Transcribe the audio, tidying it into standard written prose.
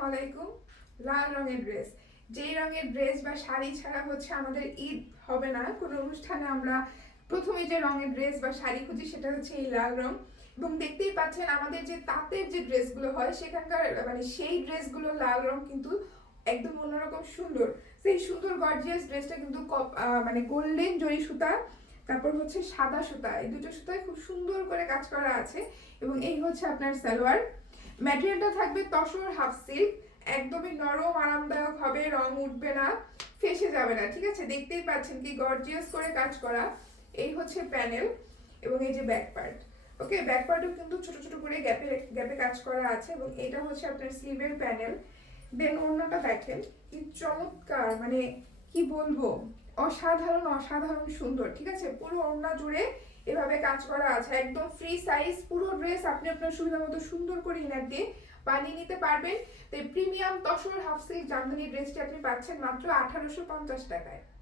আসসালামু আলাইকুম। লাল রঙের ড্রেস, যেই রঙের ড্রেস বা শাড়ি ছাড়া হচ্ছে আমাদের ঈদ হবে না, কোনো অনুষ্ঠানে আমরা প্রথমে যে রঙের ড্রেস বা শাড়ি খুঁজি সেটা হচ্ছে এই লাল রং। এবং দেখতেই পাচ্ছেন আমাদের যে তাঁতের যে ড্রেসগুলো হয় সেখানকার মানে সেই ড্রেসগুলো লাল রং কিন্তু একদম অন্যরকম সুন্দর। সেই সুন্দর গর্জিয়াস ড্রেসটা কিন্তু মানে গোল্ডেন জরি সুতা, তারপর হচ্ছে সাদা সুতা, এই দুটো সুতায় খুব সুন্দর করে কাজ করা আছে। এবং এই হচ্ছে আপনার সালোয়ার। ম্যাটেরিয়ালটা থাকবে তসর হাফ সিল্ক, একদমই নরম আরামদায়ক হবে, রং উঠবে না, ফেসে যাবে না। ঠিক আছে, দেখতেই পাচ্ছেন কি গর্জিয়াস করে কাজ করা। এই হচ্ছে প্যানেল এবং এই যে ব্যাক পার্ট। ওকে, ব্যাক পার্টও কিন্তু ছোট ছোট করে গ্যাপে গ্যাপে কাজ করা আছে এবং এটা হচ্ছে আপনার স্লিভের প্যানেল। দেন ওড়নাটা দেখেন কি চমৎকার, মানে কি বলবো, অসাধারণ অসাধারণ সুন্দর। ঠিক আছে, পুরো ওড়না জুড়ে এভাবে কাজ করা আছে, একদম ফ্রি সাইজ। পুরো ড্রেস আপনি আপনার সুবিধা মতো সুন্দর করে ইনার দিয়ে বানিয়ে নিতে পারবেন। তো premium tussar half silk Jamdani ড্রেসটি আপনি পাচ্ছেন মাত্র 1850 টাকায়।